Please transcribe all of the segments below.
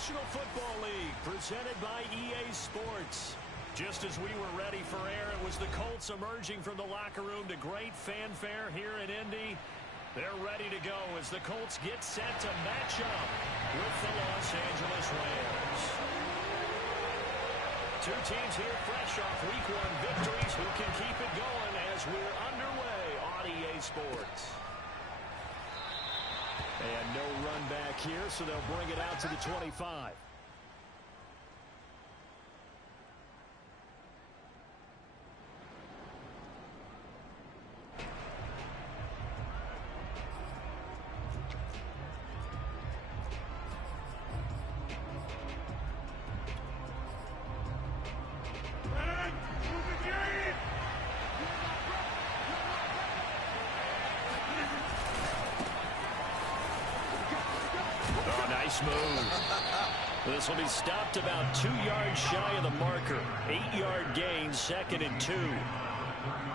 National Football League, presented by EA Sports. Just as we were ready for air, it was the Colts emerging from the locker room to great fanfare here in Indy. They're ready to go as the Colts get set to match up with the Los Angeles Rams. Two teams here fresh off Week 1 victories who can keep it going as we're underway on EA Sports. And no run back here, so they'll bring it out to the 25. Nice move. This will be stopped about 2 yards shy of the marker. 8-yard gain, 2nd and 2.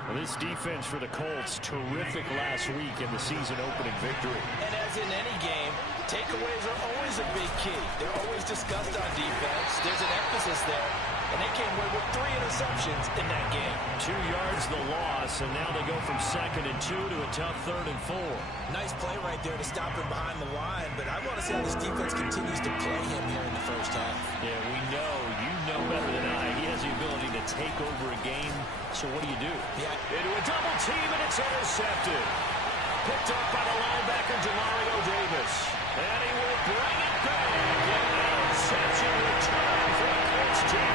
Well, this defense for the Colts, terrific last week in the season-opening victory. And as in any game, takeaways are always a big key. They're always discussed on defense. There's an emphasis there. And they came away with 3 interceptions in that game. 2 yards the loss, and now they go from 2nd and 2 to a tough 3rd and 4. Nice play right there to stop him behind the line, but I want to see how this defense continues to play him here in the first half. Yeah, you know better than I. He has the ability to take over a game, so what do you do? Yeah. Into a double team, and it's intercepted. Picked up by the linebacker, Demario Davis. And he will bring it back. An interception return for the Colts team.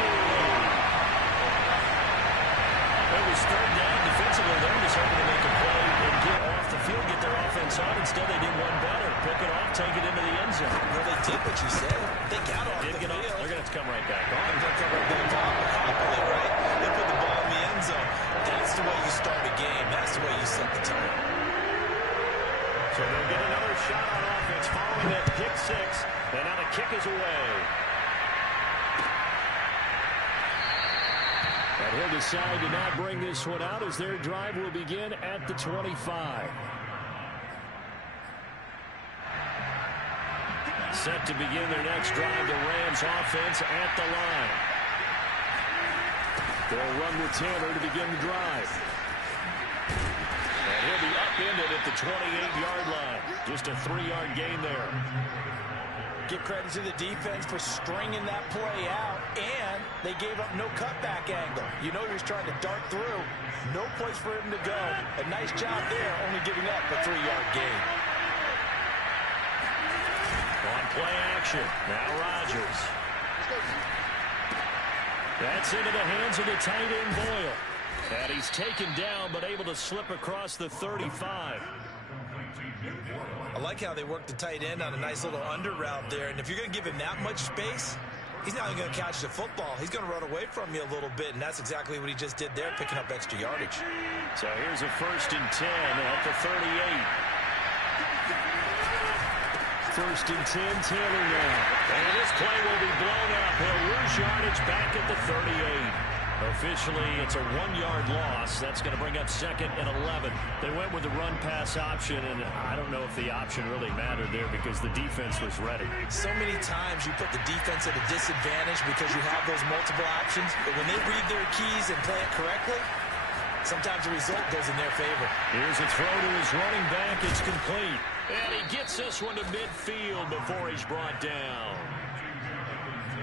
It was 3rd down defensively. They were just hoping to make a play and get off the field, get their offense on. Instead, they did one better. Pick it off, take it into the end zone. Well, they did what you said. They got off the field. They're going to have to come right back on. They're going to come right back on. Happily, right? They put the ball in the end zone. That's the way you start a game. That's the way you set the tone. So they'll get another shot on offense following that pick 6. And now the kick is away. And he'll decide to not bring this one out as their drive will begin at the 25. Set to begin their next drive, the Rams offense at the line. They'll run with Taylor to begin the drive. And he'll be upended at the 28-yard line. Just a 3-yard gain there. Give credit to the defense for stringing that play out, and they gave up no cutback angle. You know he was trying to dart through. No place for him to go. A nice job there, only giving up a 3-yard gain. On play action. Now Rodgers. That's into the hands of the tight end Boyle. And he's taken down, but able to slip across the 35. I like how they work the tight end on a nice little under route there. And if you're going to give him that much space, he's not going to catch the football. He's going to run away from you a little bit, and that's exactly what he just did there, picking up extra yardage. So here's a 1st and 10 at the 38. 1st and 10, Taylor now. And this play will be blown up. He'll lose yardage back at the 38. Officially, it's a 1-yard loss. That's going to bring up 2nd and 11. They went with the run-pass option, and I don't know if the option really mattered there because the defense was ready. So many times you put the defense at a disadvantage because you have those multiple options, but when they read their keys and play it correctly, sometimes the result goes in their favor. Here's a throw to his running back. It's complete. And he gets this one to midfield before he's brought down.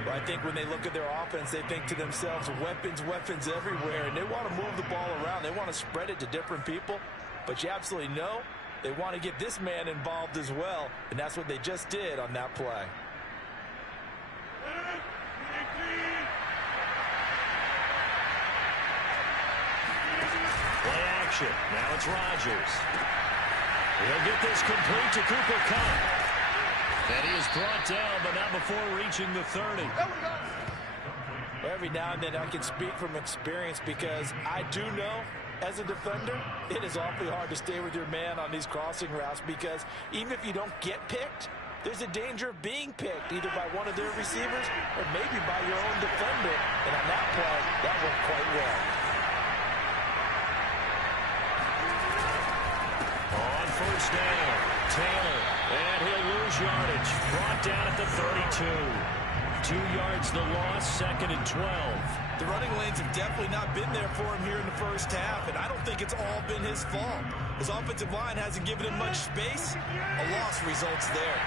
Well, I think when they look at their offense, they think to themselves, weapons everywhere, and they want to move the ball around. They want to spread it to different people, but you absolutely know they want to get this man involved as well, and that's what they just did on that play. Play action. Now it's Rodgers. He'll get this complete to Cooper Kupp. And he is brought down, but not before reaching the 30. Every now and then I can speak from experience because I do know, as a defender, it is awfully hard to stay with your man on these crossing routes because even if you don't get picked, there's a danger of being picked either by one of their receivers or maybe by your own defender. And on that play, that worked quite well. On 1st down, Taylor, and he'll lose yardage. Brought down at the 32. 2 yards the loss, 2nd and 12. The running lanes have definitely not been there for him here in the first half, and I don't think it's all been his fault. His offensive line hasn't given him much space. A loss results there.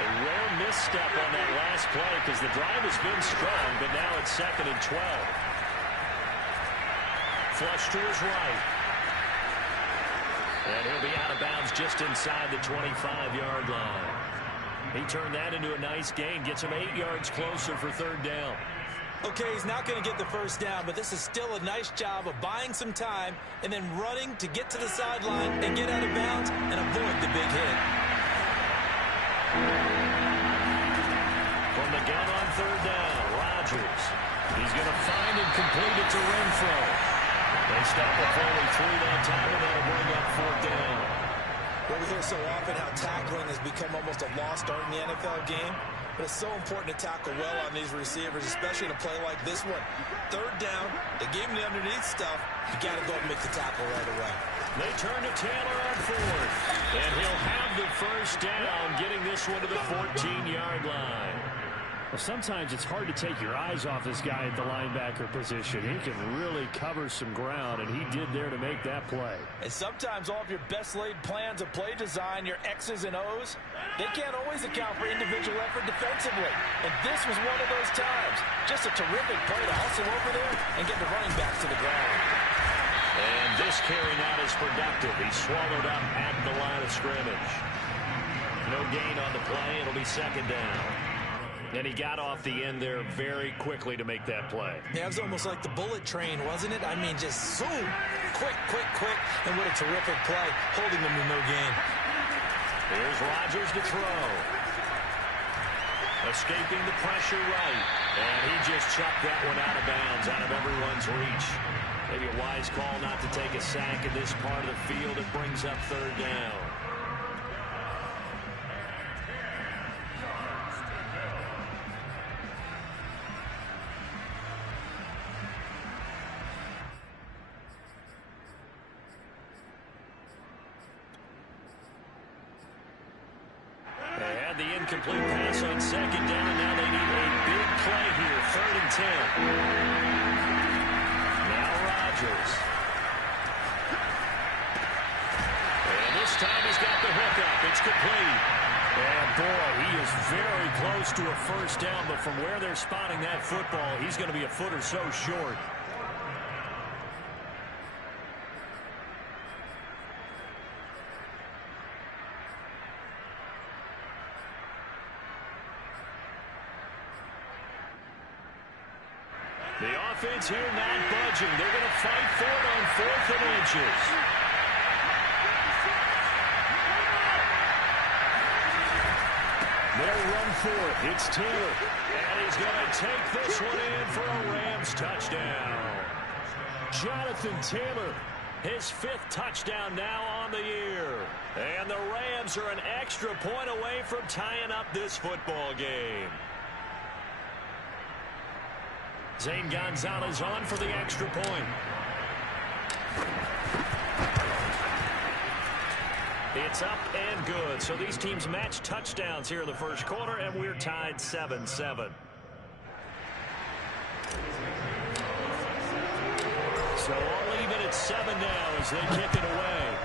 A rare misstep on that last play because the drive has been strong, but now it's 2nd and 12. Flush to his right. And he'll be out of bounds just inside the 25-yard line. He turned that into a nice gain, gets him 8 yards closer for 3rd down. Okay, he's not going to get the first down, but this is still a nice job of buying some time and then running to get to the sideline and get out of bounds and avoid the big hit. From the gun on 3rd down, Rodgers. He's going to find and complete it to Renfro. They stop it for only 3 that time, and that'll bring up 4th down. Well, we hear so often how tackling has become almost a lost art in the NFL game. But it's so important to tackle well on these receivers, especially in a play like this one. 3rd down, they gave him the underneath stuff. You got to go and make the tackle right away. They turn to Taylor on 4th. And he'll have the first down, getting this one to the 14-yard line. Well, sometimes it's hard to take your eyes off this guy at the linebacker position. He can really cover some ground, and he did there to make that play. And sometimes all of your best laid plans of play design, your X's and O's, they can't always account for individual effort defensively. And this was one of those times. Just a terrific play to hustle over there and get the running back to the ground. And this carry out is productive. He swallowed up at the line of scrimmage. No gain on the play. It'll be 2nd down. And he got off the end there very quickly to make that play. Yeah, it was almost like the bullet train, wasn't it? I mean, just zoom. Quick, quick, quick. And what a terrific play, holding them to no gain. Here's Rodgers to throw. Escaping the pressure right. And he just chucked that one out of bounds, out of everyone's reach. Maybe a wise call not to take a sack in this part of the field. It brings up 3rd down. The incomplete pass on 2nd down. Now they need a big play here. 3rd and 10. Now Rodgers. And this time he's got the hookup. It's complete. And boy, he is very close to a first down, but from where they're spotting that football, he's going to be a foot or so short. The offense here not budging. They're going to fight for it on 4th and inches. They'll run for it. It's Taylor. And he's going to take this one in for a Rams touchdown. Jonathan Taylor, his 5th touchdown now on the year. And the Rams are an extra point away from tying up this football game. Zane Gonzalez on for the extra point. It's up and good. So these teams match touchdowns here in the first quarter, and we're tied 7-7. So all even at 7 now as they kick it away.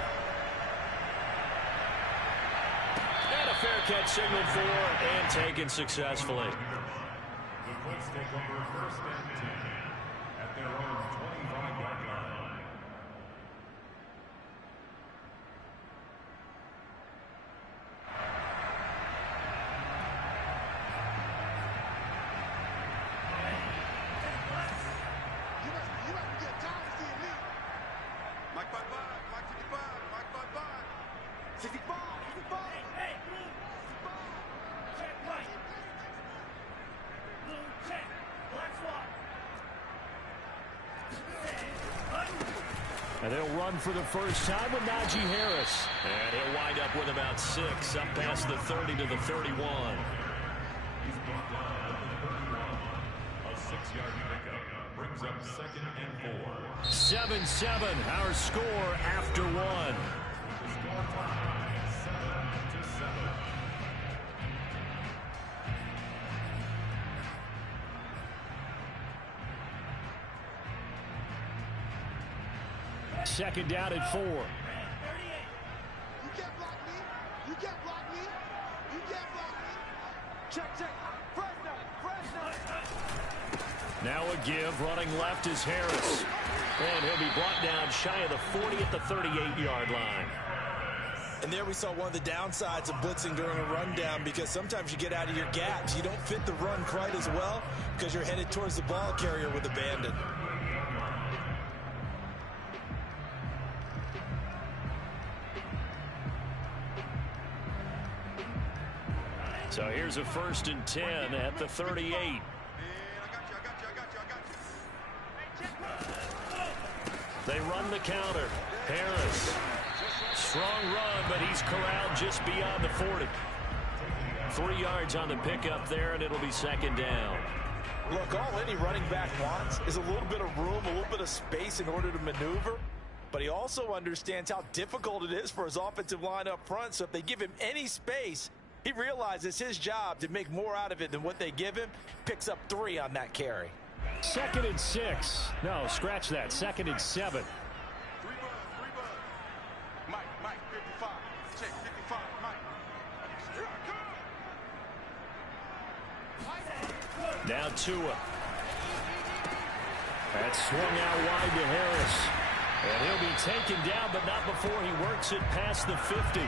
And a fair catch signaled for and taken successfully. The Colts take over 1st and 10 at their own 25-yard line. You better get down to the elite. Mike 55, Mike 55, Mike 55. 65, 65. Hey, blue. Check right. Blue, check. Black swat. And they'll run for the first time with Najee Harris. And he'll wind up with about 6, up past the 30 to the 31. He's brought down at the 31. A 6-yard pickup brings up 2nd and 4. 7-7, our score after 1. The score tied 7-7. Second down and 4. You can't block me. You can't block me. You can't block me. Check. Fresh now. Now a give. Running left is Harris. And he'll be brought down shy of the 40 at the 38-yard line. And there we saw one of the downsides of blitzing during a rundown, because sometimes you get out of your gaps. You don't fit the run quite as well because you're headed towards the ball carrier with abandon. So here's a 1st and 10 at the 38. Man, I got you. They run the counter. Harris. Strong run, but he's corralled just beyond the 40. 3 yards on the pickup there, and it'll be second down. Look, all any running back wants is a little bit of room, a little bit of space in order to maneuver. But he also understands how difficult it is for his offensive line up front. So if they give him any space, he realizes his job to make more out of it than what they give him. Picks up 3 on that carry. 2nd and 6. No, scratch that. 2nd and 7. 3 buzz. Mike, 55. Check, 55, Mike. Here I come. Now Tua. That's swung out wide to Harris. And he'll be taken down, but not before he works it past the 50.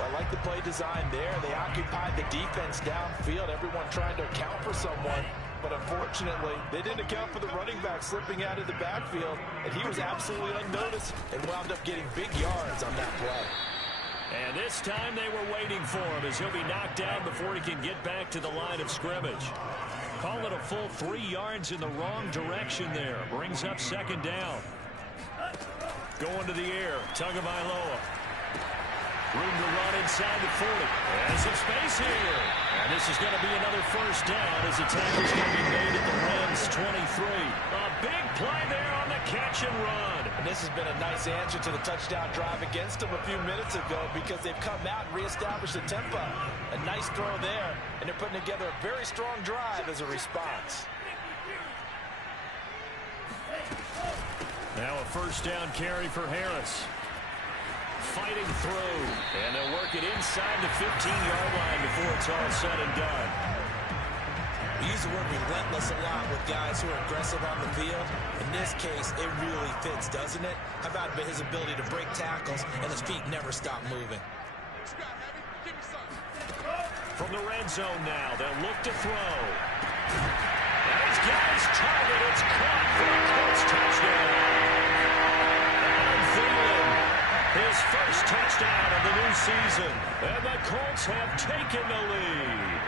I like the play design there. They occupied the defense downfield, everyone trying to account for someone. But unfortunately, they didn't account for the running back slipping out of the backfield, and he was absolutely unnoticed and wound up getting big yards on that play. And this time they were waiting for him as he'll be knocked down before he can get back to the line of scrimmage. Call it a full 3 yards in the wrong direction there. Brings up second down. Going to the air. Tagovailoa. Room to run inside the 40. There's some space here. And this is going to be another first down as the tackle's going to be made at the Rams 23. A big play there on the catch and run. And this has been a nice answer to the touchdown drive against them a few minutes ago, because they've come out and reestablished the tempo. A nice throw there, and they're putting together a very strong drive as a response. Now a first down carry for Harris. Fighting through, and they'll work it inside the 15-yard line before it's all said and done. We use the word relentless a lot with guys who are aggressive on the field. In this case, it really fits, doesn't it? How about his ability to break tackles and his feet never stop moving? What you got, Heavy? Give me something. From the red zone now, they'll look to throw. And he's got his target. It's caught for a Colts touchdown. And Thielen, his first touchdown of the new season. And the Colts have taken the lead.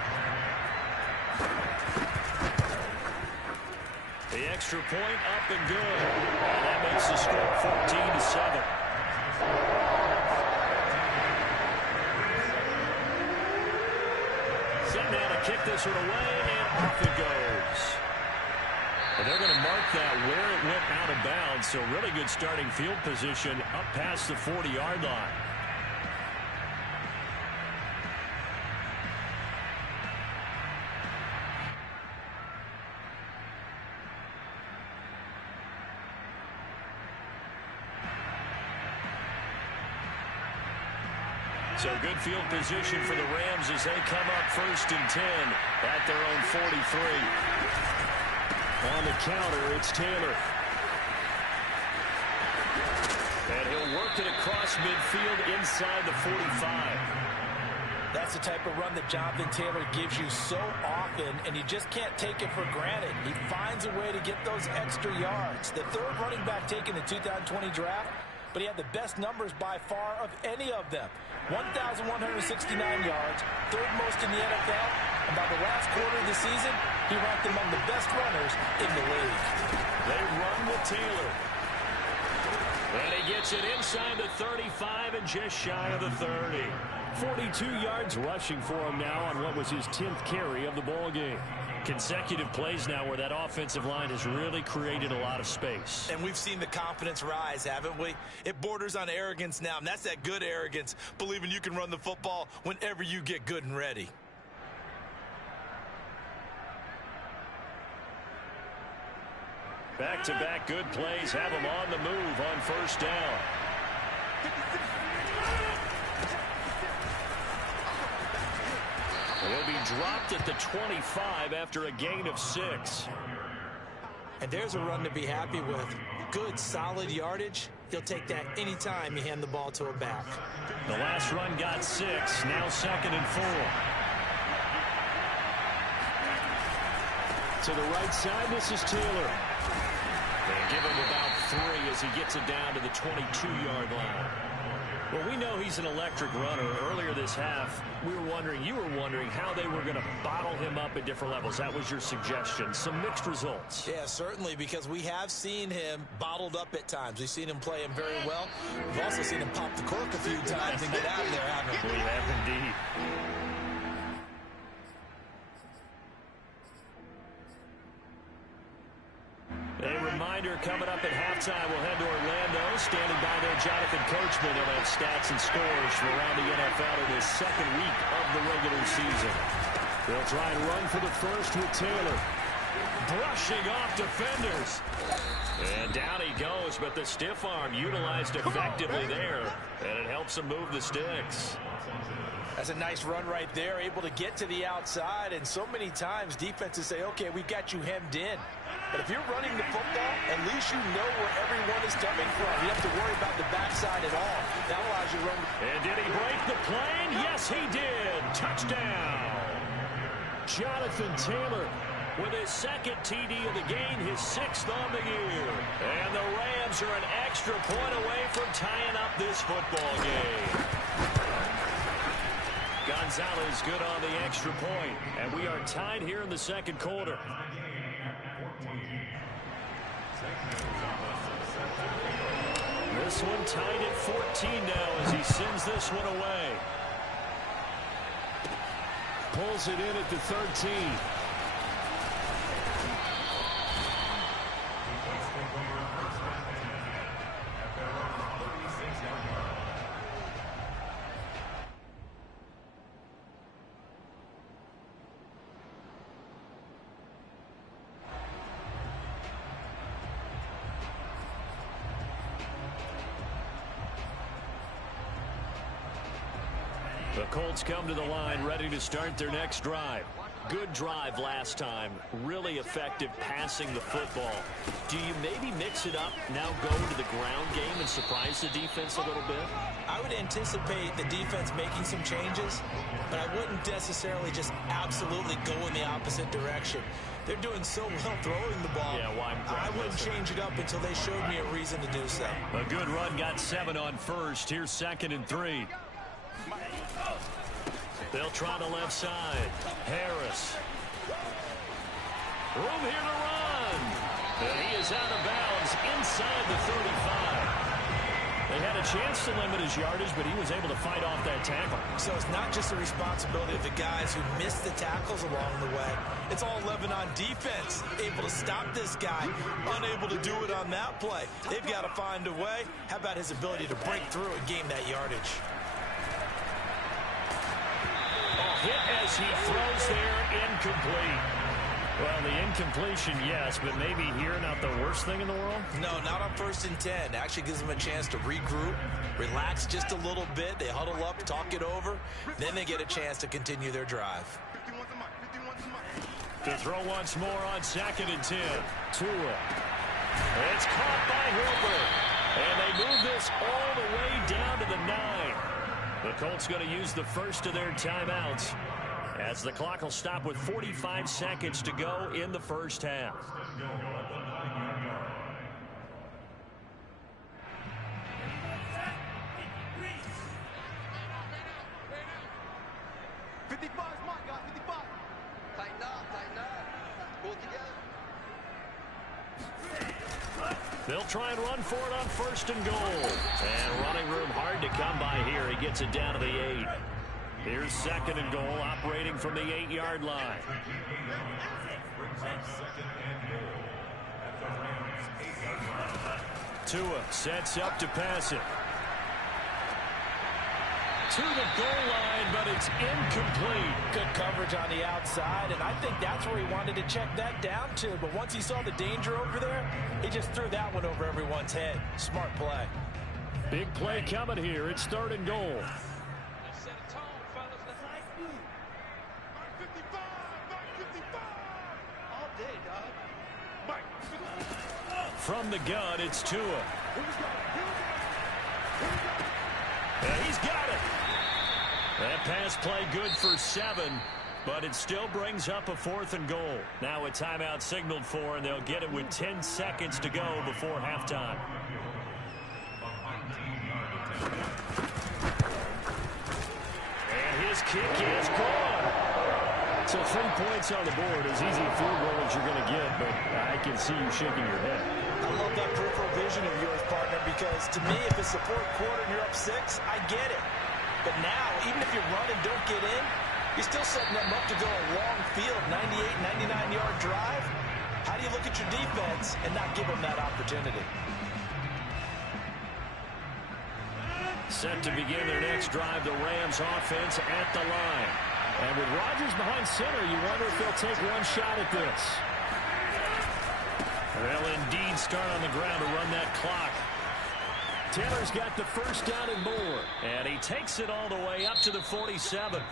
The extra point up and good. And that makes the score 14-7. Set now to kick this one away, and off it goes. And they're going to mark that where it went out of bounds. So really good starting field position up past the 40-yard line. So good field position for the Rams as they come up 1st and 10 at their own 43. On the counter, it's Taylor. And he'll work it across midfield inside the 45. That's the type of run that Jonathan Taylor gives you so often, and you just can't take it for granted. He finds a way to get those extra yards. The third running back taken in the 2020 draft, but he had the best numbers by far of any of them. 1,169 yards, third most in the NFL, and by the last quarter of the season, he ranked among the best runners in the league. They run with Taylor. And he gets it inside the 35 and just shy of the 30. 42 yards rushing for him now on what was his 10th carry of the ball game. Consecutive plays now where that offensive line has really created a lot of space. And we've seen the confidence rise, haven't we? It borders on arrogance now, and that's that good arrogance, believing you can run the football whenever you get good and ready. Back-to-back good plays have him on the move on first down. He'll be dropped at the 25 after a gain of 6. And there's a run to be happy with. Good, solid yardage. He'll take that anytime you hand the ball to a back. The last run got 6. Now 2nd and 4. To the right side, this is Taylor. They give him about 3 as he gets it down to the 22-yard line. Well, we know he's an electric runner. Earlier this half, you were wondering how they were going to bottle him up at different levels. That was your suggestion. Some mixed results. Yeah, certainly, because we have seen him bottled up at times. We've seen him play him very well. We've also seen him pop the cork a few times and get out of there, haven't we? We have indeed. A reminder, coming up at halftime, we'll head to Orlando. Standing by there, Jonathan Coachman. He'll have stats and scores from around the NFL in his second week of the regular season. They'll try and run for the first with Taylor. Brushing off defenders. And down he goes, but the stiff arm utilized effectively there. And it helps him move the sticks. That's a nice run right there, able to get to the outside. And so many times defenses say, okay, we've got you hemmed in. But if you're running the football, at least you know where everyone is coming from. You have to worry about the backside at all. That allows you to run. And did he break the plane? Yes, he did. Touchdown. Jonathan Taylor with his second TD of the game, his 6th on the year. And the Rams are an extra point away from tying up this football game. Gonzalez good on the extra point. And we are tied here in the second quarter. This one tied at 14 now as he sends this one away. Pulls it in at the 13. The Colts come to the line ready to start their next drive. Good drive last time. Really effective passing the football. Do you maybe mix it up, now go to the ground game and surprise the defense a little bit? I would anticipate the defense making some changes, but I wouldn't necessarily just absolutely go in the opposite direction. They're doing so well throwing the ball. Yeah, why? I wouldn't change it up until they showed me a reason to do so. A good run got 7 on first. Here's 2nd and 3. They'll try the left side. Harris. Room here to run. And he is out of bounds inside the 35. They had a chance to limit his yardage, but he was able to fight off that tackle. So it's not just the responsibility of the guys who missed the tackles along the way. It's all 11 on defense. Able to stop this guy. Unable to do it on that play. They've got to find a way. How about his ability to break through and gain that yardage? Hit as he throws there, incomplete. Well, the incompletion, yes, but maybe here not the worst thing in the world? No, not on 1st and 10. Actually gives them a chance to regroup, relax just a little bit. They huddle up, talk it over. Then they get a chance to continue their drive. To throw once more on 2nd and 10. Tua. It's caught by Hilbert. And they move this all the way down to the 9. The Colts going to use the first of their timeouts as the clock will stop with 45 seconds to go in the first half. They'll try and run for it on 1st and goal. And running room hard to come by here. He gets it down to the 8. Here's 2nd and goal, operating from the 8-yard line. Tua sets up to pass it. to the goal line, but it's incomplete. Good coverage on the outside, and I think that's where he wanted to check that down to. But once he saw the danger over there, he just threw that one over everyone's head. Smart play. Big play coming here. It's 3rd and goal. From the gun, it's Tua. And he's got it. That pass play good for 7, but it still brings up a 4th and goal. Now a timeout signaled for, and they'll get it with 10 seconds to go before halftime. And his kick is gone. So 3 points on the board, as easy a field goal as you're going to get, but I can see you shaking your head. I love that peripheral vision of yours, partner, because to me, if it's the 4th quarter and you're up 6, I get it. But now, even if you run and don't get in, you're still setting them up to go a long field, 98, 99-yard drive. How do you look at your defense and not give them that opportunity? Set to begin their next drive, the Rams offense at the line. And with Rodgers behind center, you wonder if they'll take one shot at this. They'll indeed start on the ground to run that clock. Taylor's got the first down and more. And he takes it all the way up to the 47.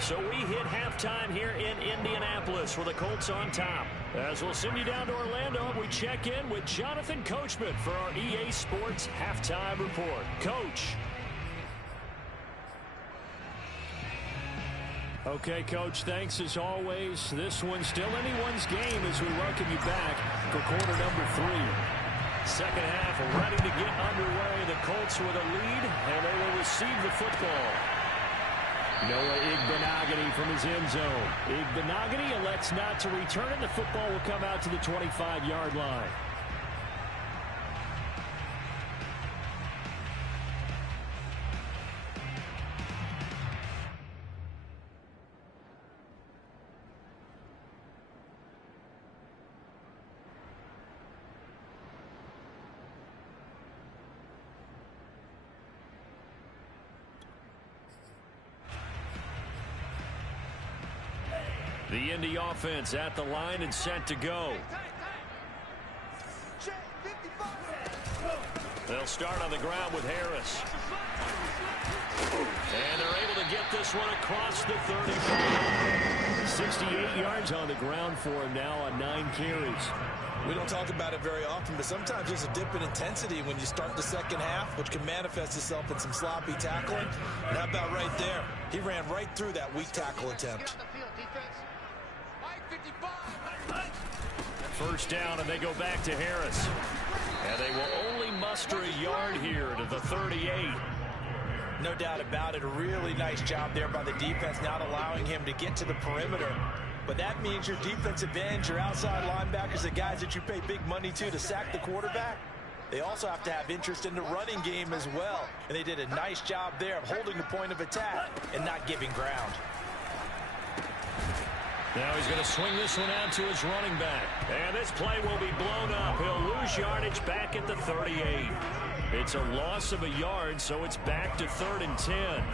So we hit halftime here in Indianapolis with the Colts on top. As we'll send you down to Orlando, we check in with Jonathan Coachman for our EA Sports Halftime Report. Coach. Okay, Coach, thanks as always. This one's still anyone's game as we welcome you back for quarter number 3. Second half ready to get underway. The Colts with a lead, and they will receive the football. Noah Igbenogany from his end zone. Igbenogany elects not to return it. The football will come out to the 25-yard line. The Indy offense at the line and set to go. They'll start on the ground with Harris. And they're able to get this one across the 35. 68 yards on the ground for him now on 9 carries. We don't talk about it very often, but sometimes there's a dip in intensity when you start the second half, which can manifest itself in some sloppy tackling. And how about right there? He ran right through that weak tackle attempt. First down, and they go back to Harris. And they will only muster a yard here to the 38. No doubt about it. A really nice job there by the defense, not allowing him to get to the perimeter. But that means your defensive ends, your outside linebackers, the guys that you pay big money to sack the quarterback, they also have to have interest in the running game as well. And they did a nice job there of holding the point of attack and not giving ground. Now he's going to swing this one out to his running back. And this play will be blown up. He'll lose yardage back at the 38. It's a loss of a yard, so it's back to 3rd and 10.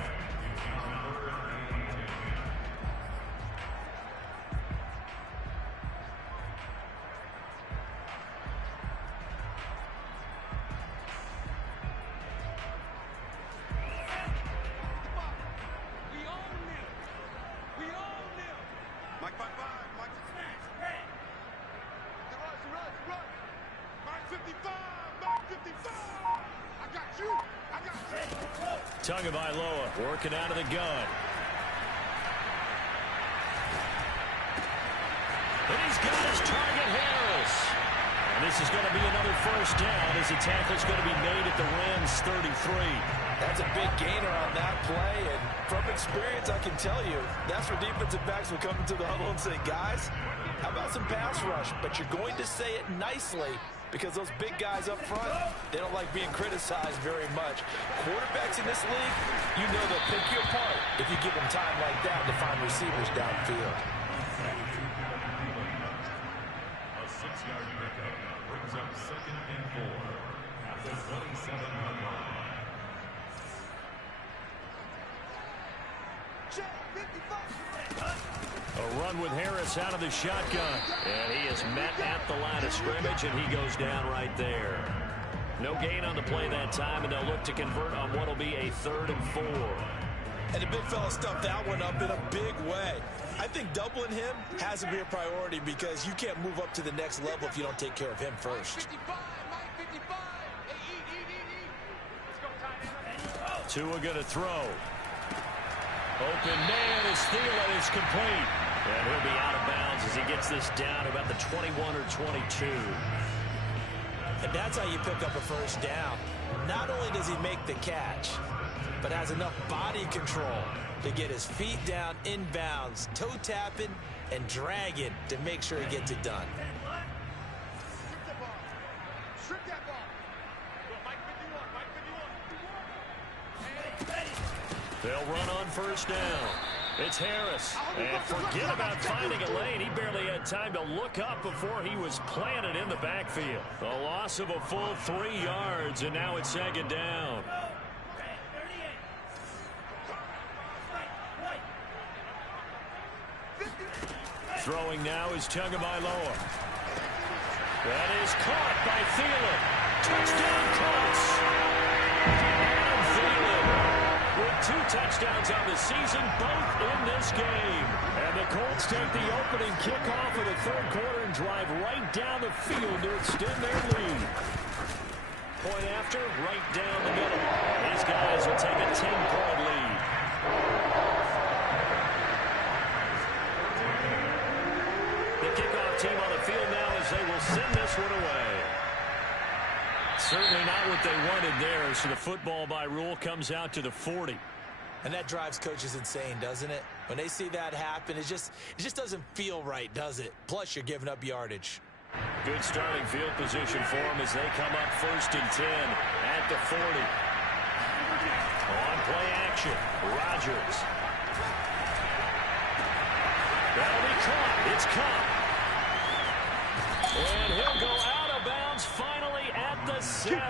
Tagovailoa working out of the gun. And he's got his target, Harris. And this is going to be another first down as the tackle's going to be made at the Rams' 33. That's a big gainer on that play, and from experience, I can tell you, that's where defensive backs will come into the huddle and say, guys, how about some pass rush? But you're going to say it nicely, because those big guys up front, they don't like being criticized very much. Quarterbacks in this league, you know they'll pick you apart if you give them time like that to find receivers downfield. A 6-yard pickup brings up 2nd and 4 at the 27-yard line. A run with Harris out of the shotgun. And he is met at the line of scrimmage, and he goes down right there. No gain on the play that time, and they'll look to convert on what will be a 3rd and 4. And the big fella stuffed that one up in a big way. I think doubling him has to be a priority because you can't move up to the next level if you don't take care of him first. Tua going to throw. Open man is Thielen is complete. And he'll be out of bounds as he gets this down about the 21 or 22. And that's how you pick up a first down. Not only does he make the catch, but has enough body control to get his feet down inbounds, toe tapping and dragging to make sure he gets it done. They'll run on first down. It's Harris. And forget about finding a lane. He barely had time to look up before he was planted in the backfield. A loss of a full 3 yards, and now it's 2nd down. Throwing now is Tagovailoa. That is caught by Thielen. Touchdown Colts. Adam Thielen with 2 touchdowns on the season, both in this game. And the Colts take the opening kickoff of the 3rd quarter and drive right down the field to extend their lead. Point after, right down the middle. These guys will take a 10-point lead. The kickoff team on the field now as they will send this one away. Certainly not what they wanted there, so the football by rule comes out to the 40. And that drives coaches insane, doesn't it? When they see that happen, it just doesn't feel right, does it? Plus, you're giving up yardage. Good starting field position for them as they come up 1st and 10 at the 40. On play action, Rodgers. That'll be caught. It's caught. And he'll go out of bounds finally at the 7.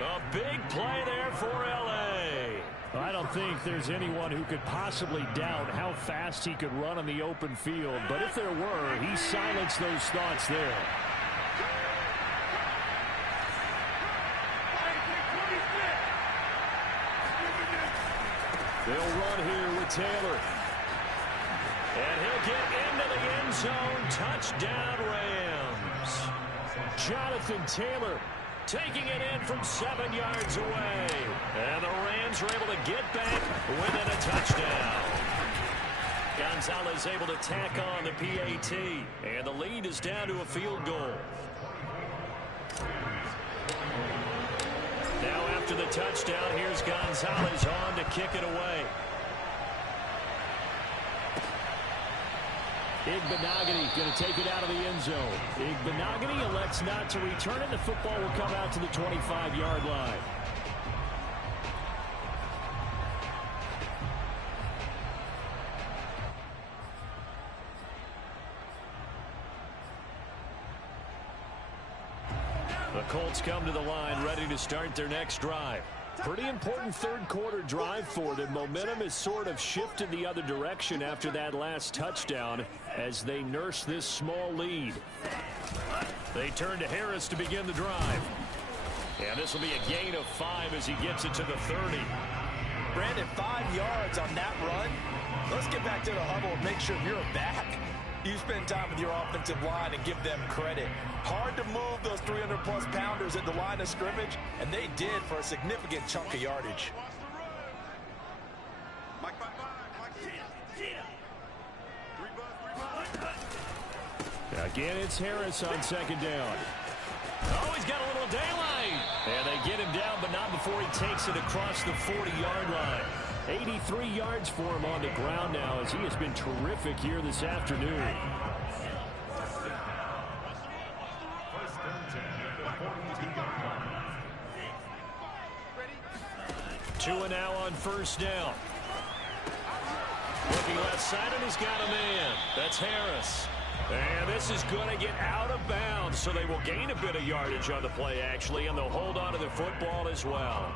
A big play there for L.A. I don't think there's anyone who could possibly doubt how fast he could run on the open field. But if there were, he silenced those thoughts there. They'll run here with Taylor. And he'll get into the end zone. Touchdown, Rams. Jonathan Taylor taking it in from 7 yards away. And the Rams are able to get back within a touchdown. Gonzalez able to tack on the PAT. And the lead is down to a field goal. Now after the touchdown, here's Gonzalez on to kick it away. Igbenogany going to take it out of the end zone. Igbenogany elects not to return it. The football will come out to the 25-yard line. The Colts come to the line ready to start their next drive. Pretty important 3rd quarter drive for them. Momentum has sort of shifted the other direction after that last touchdown as they nurse this small lead. They turn to Harris to begin the drive. And this will be a gain of 5 as he gets it to the 30. Brandon, 5 yards on that run. Let's get back to the huddle and make sure you're back. You spend time with your offensive line and give them credit. Hard to move those 300-plus pounders at the line of scrimmage, and they did for a significant chunk of yardage. Again, it's Harris on 2nd down. Oh, he's got a little daylight. And they get him down, but not before he takes it across the 40-yard line. 83 yards for him on the ground now as he has been terrific here this afternoon. Tua now on 1st down. Looking left side, and he's got a man. That's Harris. And this is going to get out of bounds, so they will gain a bit of yardage on the play, actually, and they'll hold on to the football as well.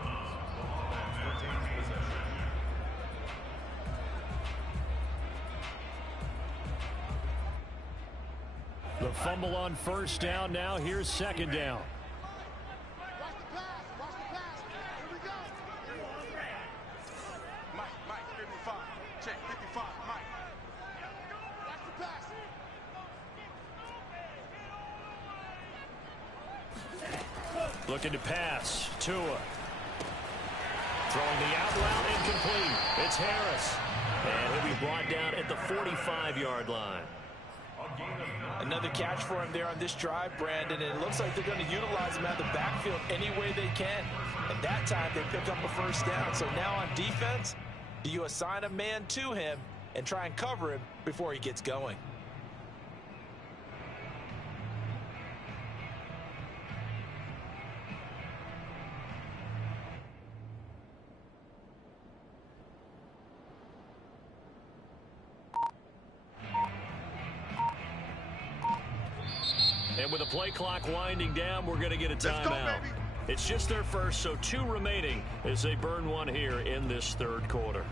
The fumble on first down. Now here's second down. Watch the pass. Watch the pass. Here we go. Mike, 55. Check, 55. Mike. Watch the pass. Looking to pass. Tua. Throwing the out route, incomplete. It's Harris. And he'll be brought down at the 45-yard line. Another catch for him there on this drive, Brandon, and it looks like they're going to utilize him out of the backfield any way they can. And that time they pick up a first down. So now on defense, do you assign a man to him and try and cover him before he gets going? And with the play clock winding down, we're going to get a timeout. It's just their first, so 2 remaining as they burn one here in this third quarter.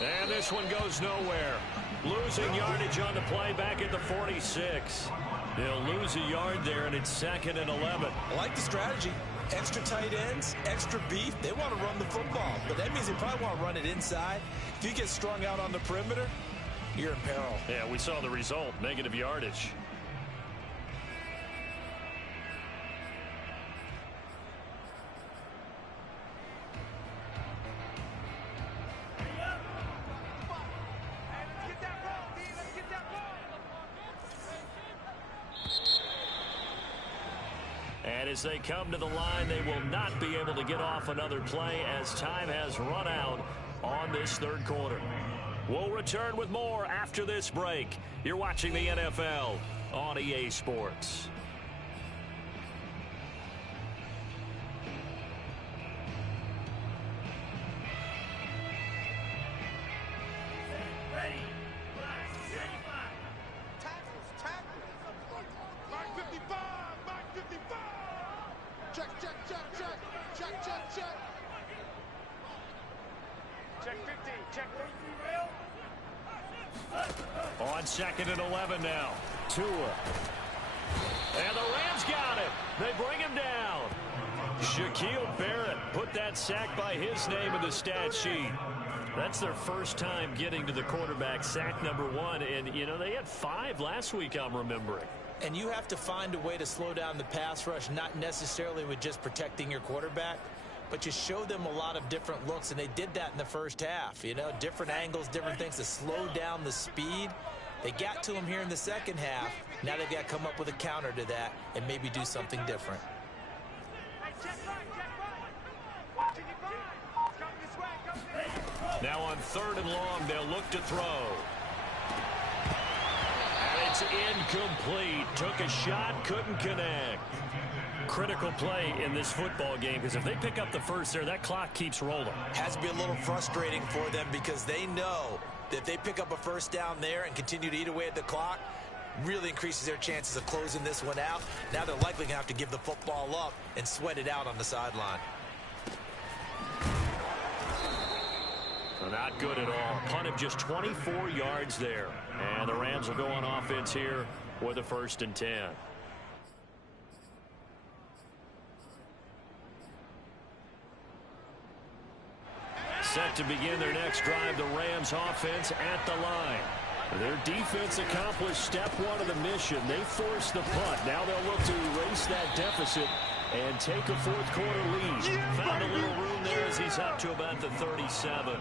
And this one goes nowhere. Losing yardage on the play back at the 46. They'll lose a yard there, and it's 2nd and 11. I like the strategy. Extra tight ends, extra beef. They want to run the football, but that means they probably want to run it inside. If you get strung out on the perimeter, you're in peril. Yeah, we saw the result, negative yardage. And as they come to the line, they will not be able to get off another play as time has run out on this third quarter. We'll return with more after this break. You're watching the NFL on EA Sports. On 2nd and 11 now. Tua. And the Rams got him. They bring him down. Shaquille Barrett put that sack by his name in the stat sheet. That's their first time getting to the quarterback, sack number 1. And, you know, they had 5 last week, I'm remembering. And you have to find a way to slow down the pass rush, not necessarily with just protecting your quarterback, but you show them a lot of different looks, and they did that in the first half. You know, different angles, different things to slow down the speed. They got to him here in the second half. Now they've got to come up with a counter to that and maybe do something different. Now on 3rd and long, they'll look to throw. And it's incomplete. Took a shot, couldn't connect. Critical play in this football game, because if they pick up the first there, that clock keeps rolling. Has to be a little frustrating for them because they know that if they pick up a first down there and continue to eat away at the clock, really increases their chances of closing this one out. Now they're likely going to have to give the football up and sweat it out on the sideline. Not good at all. Punt of just 24 yards there. And the Rams will go on offense here with a 1st and 10. Set to begin their next drive, the Rams offense at the line. Their defense accomplished step 1 of the mission. They forced the punt. Now they'll look to erase that deficit and take a 4th quarter lead. Found a little room there as he's up to about the 37.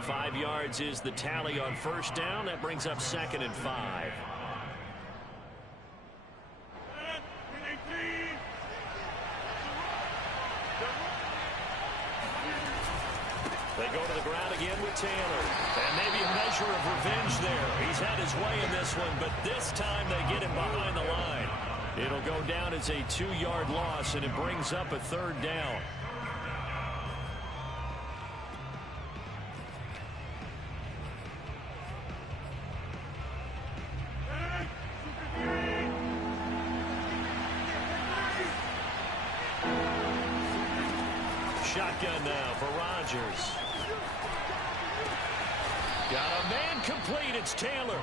5 yards is the tally on first down. That brings up 2nd and 5. go to the ground again with Taylor. And maybe a measure of revenge there. He's had his way in this one, but this time they get him behind the line. It'll go down as a 2-yard loss, and it brings up a 3rd down. Shotgun now for Rodgers. Got a man complete. It's Taylor.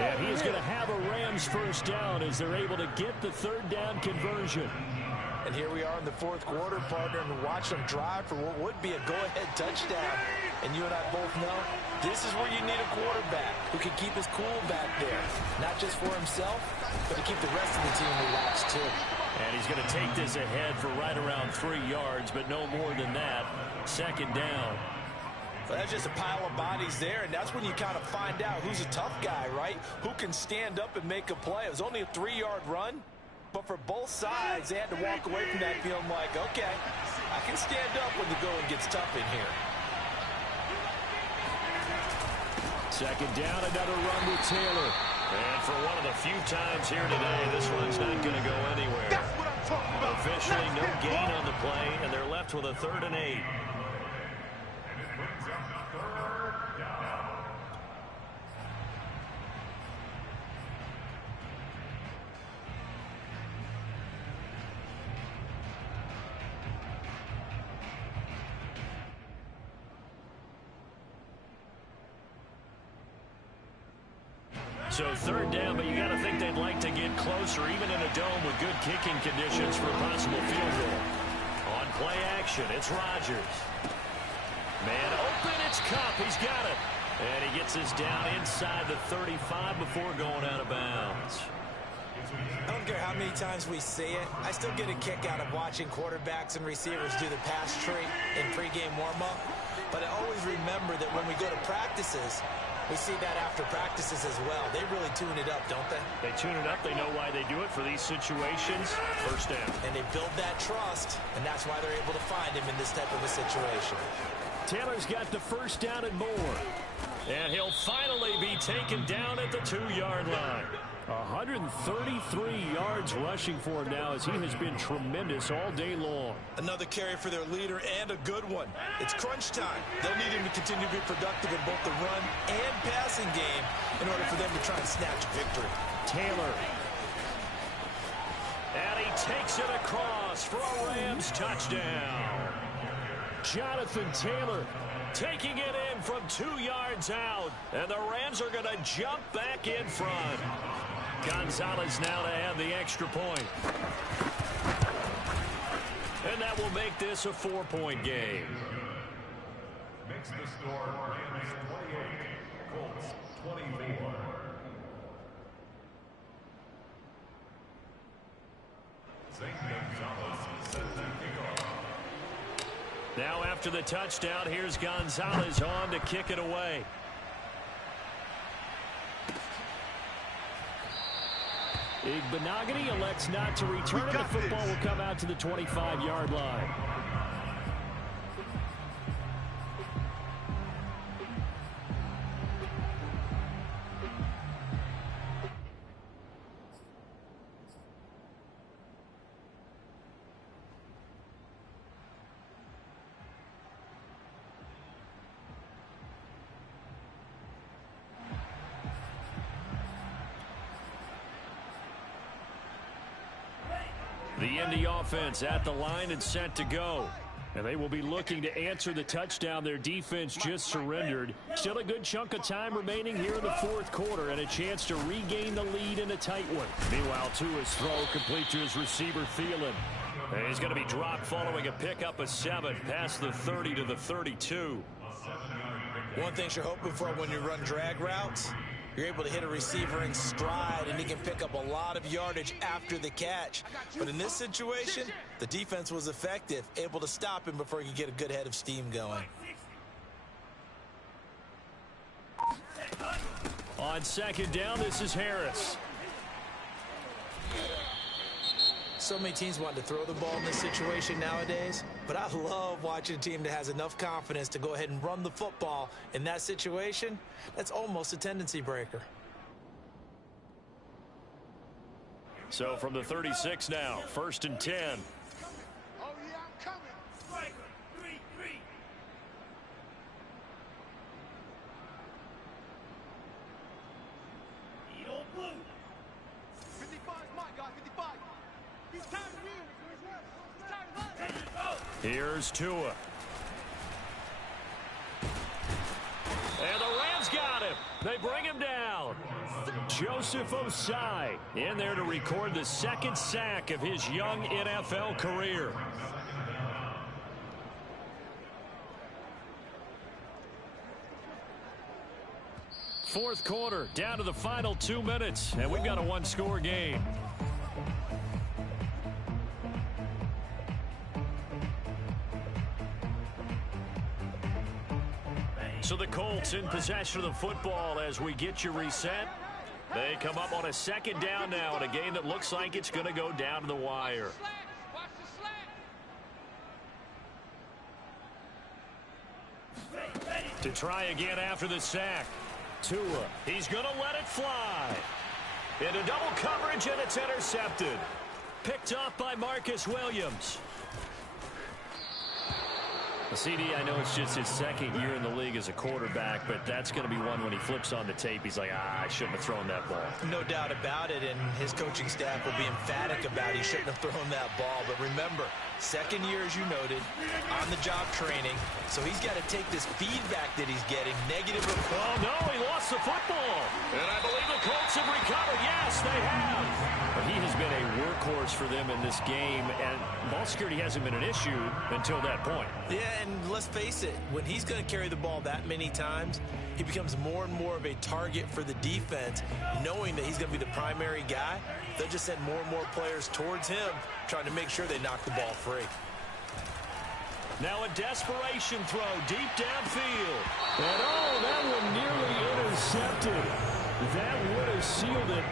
And he's going to have a Rams 1st down as they're able to get the 3rd down conversion. And here we are in the 4th quarter, partner, and watch them drive for what would be a go-ahead touchdown. And you and I both know this is where you need a quarterback who can keep his cool back there. Not just for himself, but to keep the rest of the team relaxed, too. And he's going to take this ahead for right around 3 yards, but no more than that. 2nd down. So that's just a pile of bodies there, and that's when you kind of find out who's a tough guy, right? Who can stand up and make a play. It was only a 3-yard run, but for both sides, they had to walk away from that feeling like, okay, I can stand up when the going gets tough in here. 2nd down, another run with Taylor. And for one of the few times here today, this one's not going to go anywhere. That's what I'm talking about. Officially no gain on the play, and they're left with a 3rd and 8. So 3rd down, but you got to think they'd like to get closer, even in a dome with good kicking conditions for a possible field goal. On play action, it's Rodgers. Man open, it's Kupp. He's got it. And he gets this down inside the 35 before going out of bounds. I don't care how many times we see it. I still get a kick out of watching quarterbacks and receivers do the pass tree in pregame warm-up. But I always remember that when we go to practices, we see that after practices as well. They really tune it up, don't they? They tune it up. They know why they do it for these situations. 1st down. And they build that trust, and that's why they're able to find him in this type of a situation. Taylor's got the 1st down and more. And he'll finally be taken down at the 2-yard line. 133 yards rushing for him now as he has been tremendous all day long. Another carry for their leader and a good one. It's crunch time. They'll need him to continue to be productive in both the run and passing game in order for them to try and snatch victory. Taylor. And he takes it across for a Rams touchdown. Jonathan Taylor taking it in from 2 yards out. And the Rams are going to jump back in front. Gonzalez now to have the extra point. And that will make this a 4-point game. Makes the score Rams 28, Colts 24. Zane Gonzalez set the kickoff. Now after the touchdown, here's Gonzalez on to kick it away. Igbenogany elects not to return it. The football will come out to the 25-yard line. The Indy offense at the line and set to go. And they will be looking to answer the touchdown their defense just surrendered. Still a good chunk of time remaining here in the 4th quarter and a chance to regain the lead in a tight one. Meanwhile, Tua's throw complete to his receiver, Thielen. And he's going to be dropped following a pickup of 7 past the 30 to the 32. One thing you're hoping for when you run drag routes, you're able to hit a receiver in stride, and he can pick up a lot of yardage after the catch. But in this situation, the defense was effective, able to stop him before he could get a good head of steam going. On 2nd down, this is Harris. so many teams want to throw the ball in this situation nowadays, but I love watching a team that has enough confidence to go ahead and run the football in that situation. That's almost a tendency breaker. So from the 36 now, 1st and 10. Oh, yeah, I'm coming. Striker, 3-3. Eagle blue. 55 is my guy, 55. He's tired of me. He's tired of us. Here's Tua. And the Rams got him. They bring him down. Joseph Osai in there to record the second sack of his young NFL career. Fourth quarter, down to the final 2 minutes, and we've got a one-score game. So the Colts in possession of the football as we get you reset. They come up on a second down now in a game that looks like it's going to go down to the wire. To try again after the sack. Tua, he's going to let it fly. Into double coverage, and it's intercepted. Picked off by Marcus Williams. CD, I know it's just his second year in the league as a quarterback, but that's going to be one when he flips on the tape. He's like, I shouldn't have thrown that ball. No doubt about it, and his coaching staff will be emphatic about he shouldn't have thrown that ball. But remember, second year, as you noted, on-the-job training, so he's got to take this feedback that he's getting, negative or... Oh, no, he lost the football. And I believe the Colts have recovered. Yes, they have. But he has been a workhorse for them in this game, and ball security hasn't been an issue until that point. Yeah, and let's face it, when he's going to carry the ball that many times, he becomes more and more of a target for the defense, knowing that he's going to be the primary guy. They'll just send more and more players towards him, trying to make sure they knock the ball free. Now a desperation throw deep downfield. And oh, that one nearly intercepted. That would have sealed it.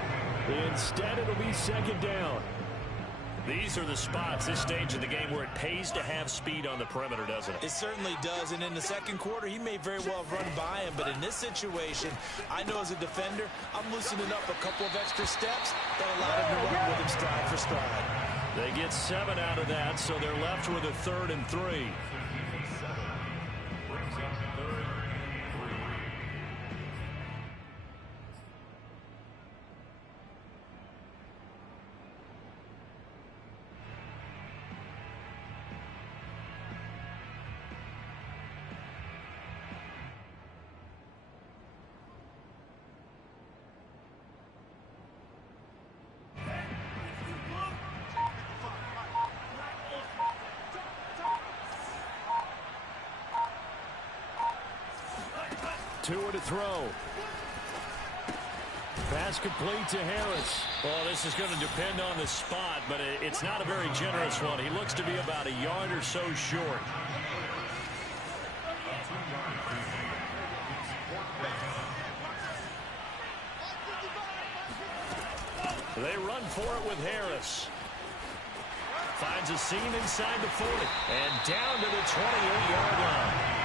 Instead, it'll be second down. These are the spots, this stage of the game, where it pays to have speed on the perimeter, doesn't it? It certainly does, and in the second quarter, he may very well have run by him, but in this situation, I know as a defender, I'm loosening up a couple of extra steps that allowed him to run with him stride for stride. They get 7 out of that, so they're left with a 3rd and 3. Tua to throw. Pass complete to Harris. Well, this is going to depend on the spot, but it's not a very generous one. He looks to be about a yard or so short. They run for it with Harris. Finds a seam inside the 40. And down to the 28-yard line.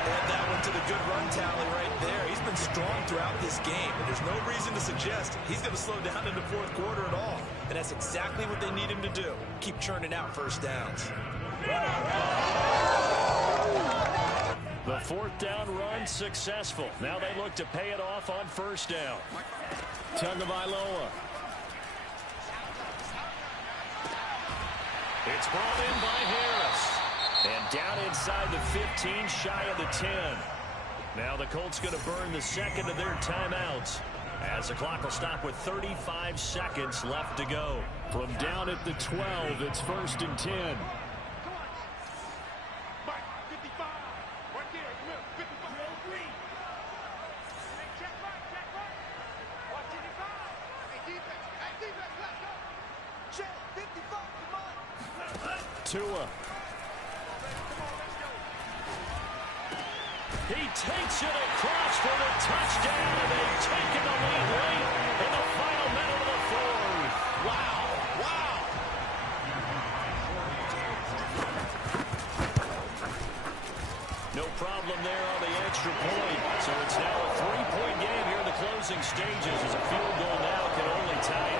Add that one to the good run tally right there. He's been strong throughout this game, and there's no reason to suggest he's going to slow down in the fourth quarter at all. And that's exactly what they need him to do. Keep churning out first downs. The fourth down run successful. Now they look to pay it off on first down. Tagovailoa. It's brought in by Harris. And down inside the 15, shy of the 10. Now the Colts going to burn the second of their timeouts, as the clock will stop with 35 seconds left to go. From down at the 12, it's 1st and 10. Mike, 55. Right there, in the middle, 55. Check right. Watch 55. Hey, defense, let's go. Check, 55, come on. Tua. He takes it across for the touchdown, and they've taken the lead late in the final minute of the fourth. Wow. extra point. So it's now a 3-point game here in the closing stages as a field goal now can only tie it.